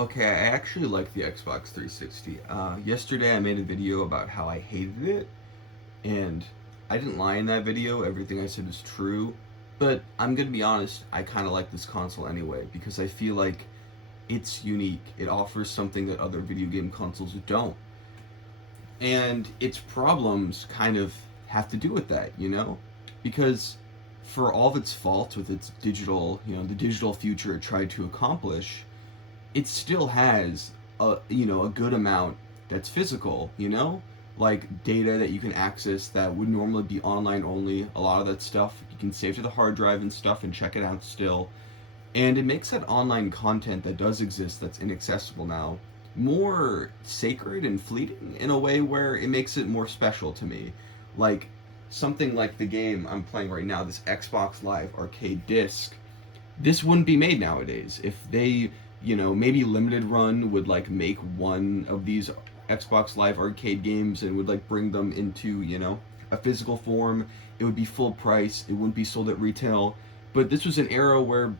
Okay, I actually like the Xbox 360. Yesterday I made a video about how I hated it, and I didn't lie in that video. Everything I said is true. But I'm gonna be honest, I kind of like this console anyway because I feel like it's unique. It offers something that other video game consoles don't. And its problems kind of have to do with that, you know? Because for all of its faults with its digital, the digital future it tried to accomplish, it still has a good amount that's physical, like data that you can access that would normally be online only. A lot of that stuff you can save to the hard drive and stuff and check it out still. And it makes that online content that does exist that's inaccessible now more sacred and fleeting in a way where it makes it more special to me. Like something like the game I'm playing right now, this Xbox Live Arcade disc, this wouldn't be made nowadays if they, maybe limited run would like make one of these Xbox Live Arcade games and would like bring them into, a physical form. It would be full price. It wouldn't be sold at retail. But this was an era where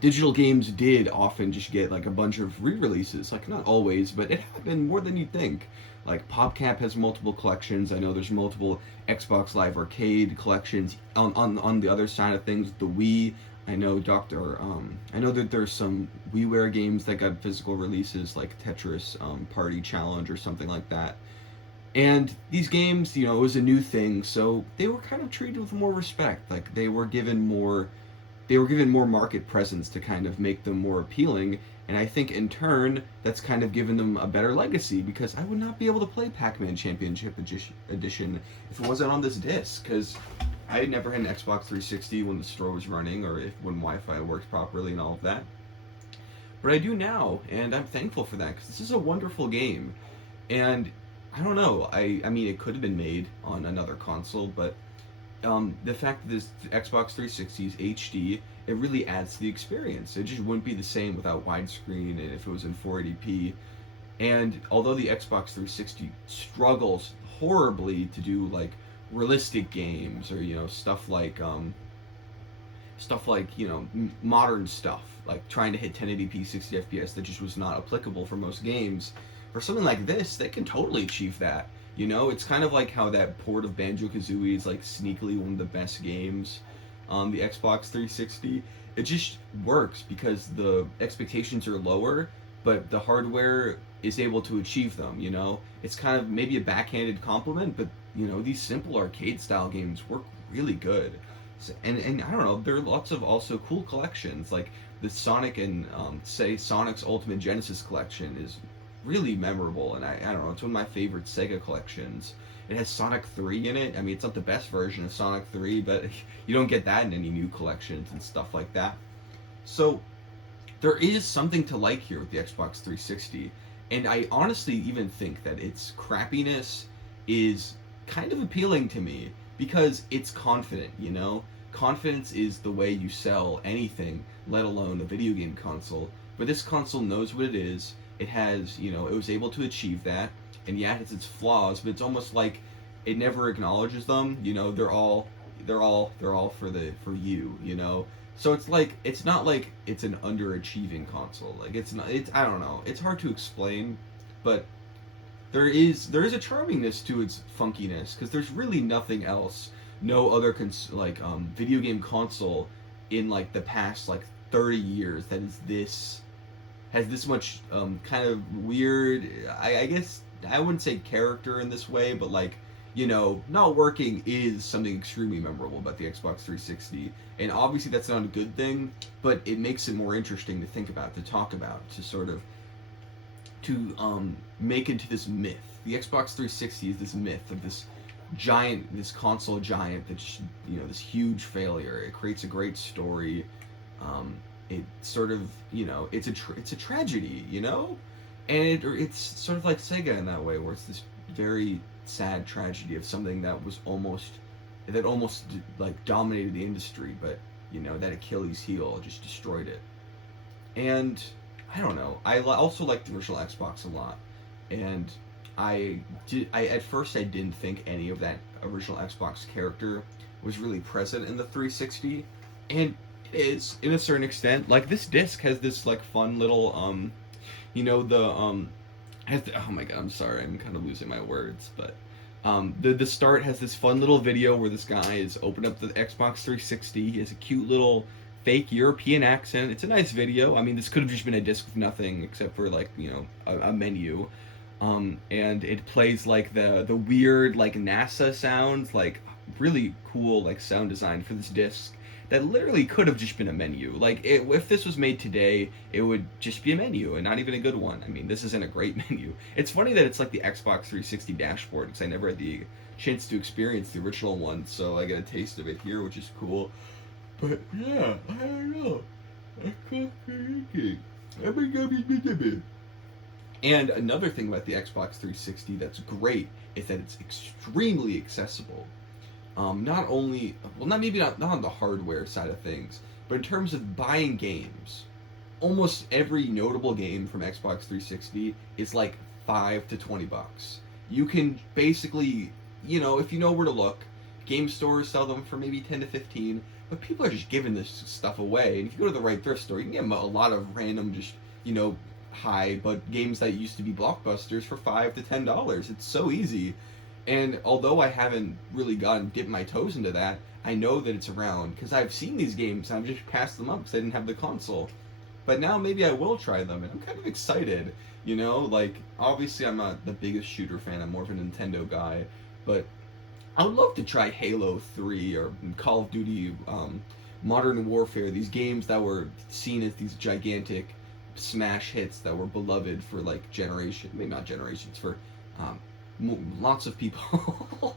digital games did often just get like a bunch of re-releases. Like not always, but it happened more than you'd think. Like PopCap has multiple collections. I know there's multiple Xbox Live Arcade collections. On the other side of things, the Wii. I know that there's some WiiWare games that got physical releases, like Tetris Party Challenge or something like that. And these games, it was a new thing, so they were kind of treated with more respect. Like they were given more market presence to kind of make them more appealing. And I think in turn, that's kind of given them a better legacy because I would not be able to play Pac-Man Championship Edition if it wasn't on this disc. Because I had never had an Xbox 360 when the store was running or when Wi-Fi worked properly and all of that. But I do now, and I'm thankful for that because this is a wonderful game. And I don't know. I mean, it could have been made on another console, but the fact that this Xbox 360 is HD, it really adds to the experience. It just wouldn't be the same without widescreen and if it was in 480p. And although the Xbox 360 struggles horribly to do like realistic games or stuff like modern stuff like trying to hit 1080p 60 FPS that just was not applicable for most games. For something like this, they can totally achieve that. It's kind of like how that port of Banjo Kazooie is like sneakily one of the best games on the Xbox 360. It just works because the expectations are lower, but the hardware is able to achieve them. It's kind of maybe a backhanded compliment, but these simple arcade style games work really good. So, and I don't know, there are lots of also cool collections like the Sonic and say Sonic's Ultimate Genesis collection is really memorable, and I don't know, it's one of my favorite Sega collections. It has Sonic 3 in it. I mean, it's not the best version of Sonic 3, but you don't get that in any new collections and stuff like that. So there is something to like here with the Xbox 360, and I honestly even think that its crappiness is kind of appealing to me because it's confident. Confidence is the way you sell anything, let alone a video game console. But this console knows what it is. It has, it was able to achieve that, and yeah, it has its flaws, but it's almost like it never acknowledges them. They're all for you. So it's like it's not like it's an underachieving console. Like it's not. It's I don't know. It's hard to explain, but there is a charmingness to its funkiness because there's really nothing else. No other video game console in like the past like 30 years that is this has this much kind of weird. I guess I wouldn't say character in this way, but like not working is something extremely memorable about the Xbox 360, and obviously that's not a good thing, but it makes it more interesting to think about, to talk about, to sort of to make into this myth. The Xbox 360 is this myth of this console giant that's this huge failure. It creates a great story. It sort of it's a tragedy, and it's sort of like Sega in that way, where it's this very sad tragedy of something that almost like dominated the industry, but that Achilles heel just destroyed it. And I don't know. I also like the original Xbox a lot, and I at first I didn't think any of that original Xbox character was really present in the 360, and it is in a certain extent. Like this disc has this like fun little You know, oh my god, I'm sorry, I'm kind of losing my words, but the start has this fun little video where this guy is opened up the Xbox 360. He has a cute little fake European accent. It's a nice video. I mean, this could have just been a disc with nothing except for like a menu, and it plays like the weird like NASA sounds, like really cool like sound design for this disc that literally could have just been a menu. Like, if this was made today, it would just be a menu and not even a good one. I mean, this isn't a great menu. It's funny that it's like the Xbox 360 dashboard, because I never had the chance to experience the original one, so I get a taste of it here, which is cool. But yeah, I don't know. And another thing about the Xbox 360 that's great is that it's extremely accessible. Not only, well, not on the hardware side of things, but in terms of buying games, almost every notable game from Xbox 360 is like $5 to $20. You can basically, if you know where to look, game stores sell them for maybe 10 to 15, but people are just giving this stuff away. And if you go to the right thrift store, you can get a lot of random, just high, but games that used to be blockbusters for $5 to $10. It's so easy. And although I haven't really dipped my toes into that, I know that it's around because I've seen these games and I've just passed them up because I didn't have the console. But now maybe I will try them, and I'm kind of excited. Like, obviously I'm not the biggest shooter fan. I'm more of a Nintendo guy, but I would love to try Halo 3 or Call of Duty, Modern Warfare. These games that were seen as these gigantic smash hits that were beloved for like maybe not generations, for lots of people.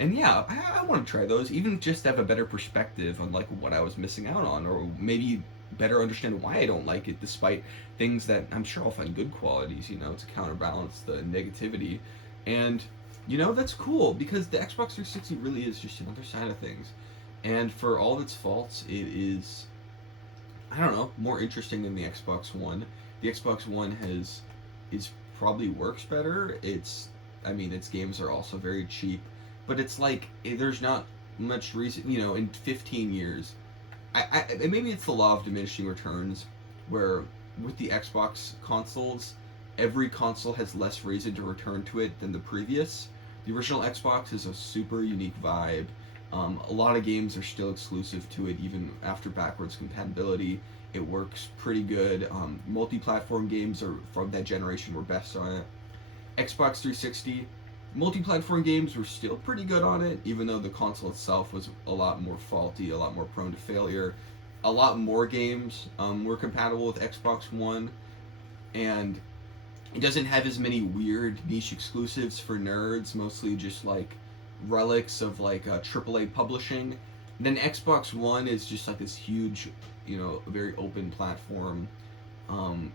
And yeah, I want to try those, even just to have a better perspective on like what I was missing out on, or maybe better understand why I don't like it, despite things that I'm sure I'll find good qualities, to counterbalance the negativity. And that's cool, because the Xbox 360 really is just another side of things. And for all of its faults, it is, I don't know, more interesting than the Xbox One. The Xbox One is probably works better. Its games are also very cheap, but it's like there's not much reason, in 15 years. Maybe it's the law of diminishing returns, where with the Xbox consoles, every console has less reason to return to it than the previous. The original Xbox is a super unique vibe. A lot of games are still exclusive to it, even after backwards compatibility. It works pretty good. Multi-platform games from that generation were best on it. Xbox 360, multi-platform games were still pretty good on it, even though the console itself was a lot more faulty, a lot more prone to failure. A lot more games were compatible with Xbox One, and it doesn't have as many weird niche exclusives for nerds, mostly just like relics of like AAA publishing. And then Xbox One is just like this huge, very open platform,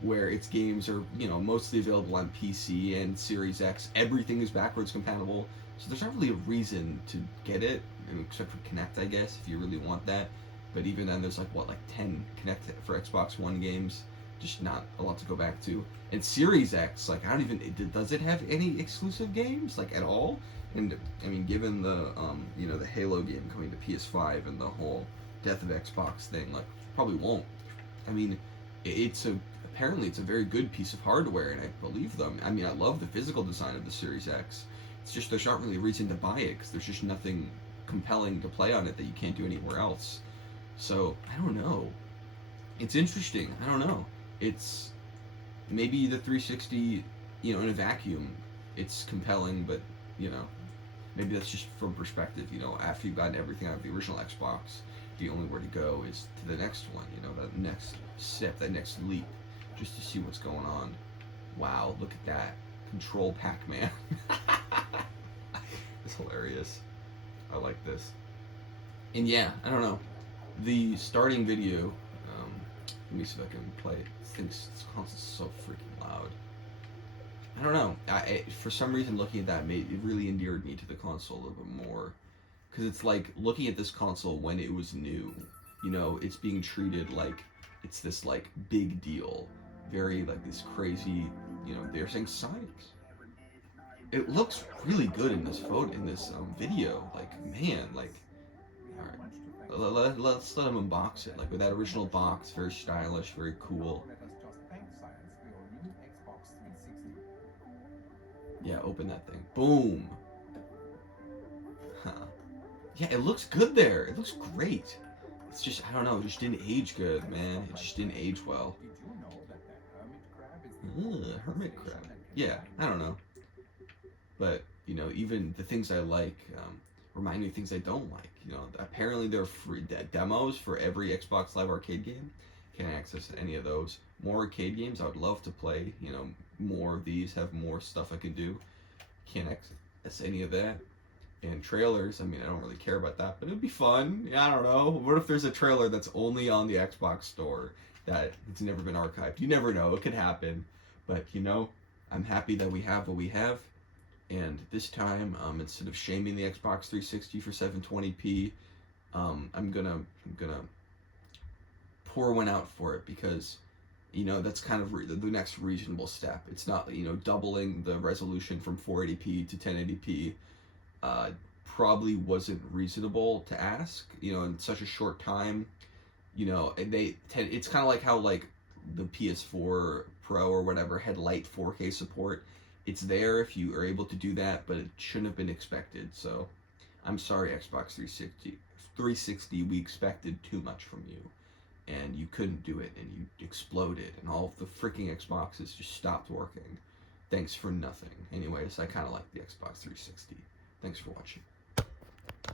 where its games are, mostly available on PC and Series X. Everything is backwards compatible, so there's not really a reason to get it, except for Kinect, I guess, if you really want that. But even then, there's like 10 Kinect for Xbox One games, just not a lot to go back to. And Series X, like, does it have any exclusive games, like, at all? And given the the Halo game coming to PS5 and the whole death of Xbox thing, like, probably won't. Apparently it's a very good piece of hardware, and I believe them. I love the physical design of the Series X. It's just there's not really a reason to buy it, because there's just nothing compelling to play on it that you can't do anywhere else. So, I don't know. It's interesting. I don't know. It's maybe the 360, in a vacuum, it's compelling, but, maybe that's just from perspective. After you've gotten everything out of the original Xbox, the only way to go is to the next one, that next step, that next leap, just to see what's going on. Wow, look at that. Control Pac-Man. It's hilarious. I like this. And yeah, I don't know. The starting video, let me see if I can play it. This console's so freaking loud. I don't know. For some reason, looking at that it really endeared me to the console a little bit more. Because it's like looking at this console when it was new. It's being treated like it's this like big deal. Very like this crazy, they're saying science. It looks really good in this video. Like, man, like, alright. Let's let him unbox it. Like, with that original box, very stylish, very cool. Yeah, open that thing. Boom. Huh. Yeah, it looks good there. It looks great. It's just, I don't know, it just didn't age good, man. It just didn't age well. Ugh, hermit crab. Yeah, I don't know. But, you know, even the things I like remind me of things I don't like. You know, apparently there are free demos for every Xbox Live Arcade game. Can't access any of those. More arcade games I would love to play. You know, more of these have more stuff I can do. Can't access any of that. And trailers, I mean, I don't really care about that, but it'd be fun. Yeah, I don't know. What if there's a trailer that's only on the Xbox store that it's never been archived? You never know. It could happen. But, you know, I'm happy that we have what we have. And this time, instead of shaming the Xbox 360 for 720p, I'm gonna pour one out for it because, you know, that's kind of the next reasonable step. It's not, you know, doubling the resolution from 480p to 1080p. Probably wasn't reasonable to ask, you know, in such a short time. You know, and it's kind of like how like the PS4 Pro or whatever had light 4K support. It's there if you are able to do that, but it shouldn't have been expected. So I'm sorry, Xbox 360. We expected too much from you, and you couldn't do it, and you exploded, and all of the freaking Xboxes just stopped working. Thanks for nothing. Anyways, I kind of like the Xbox 360. Thanks for watching.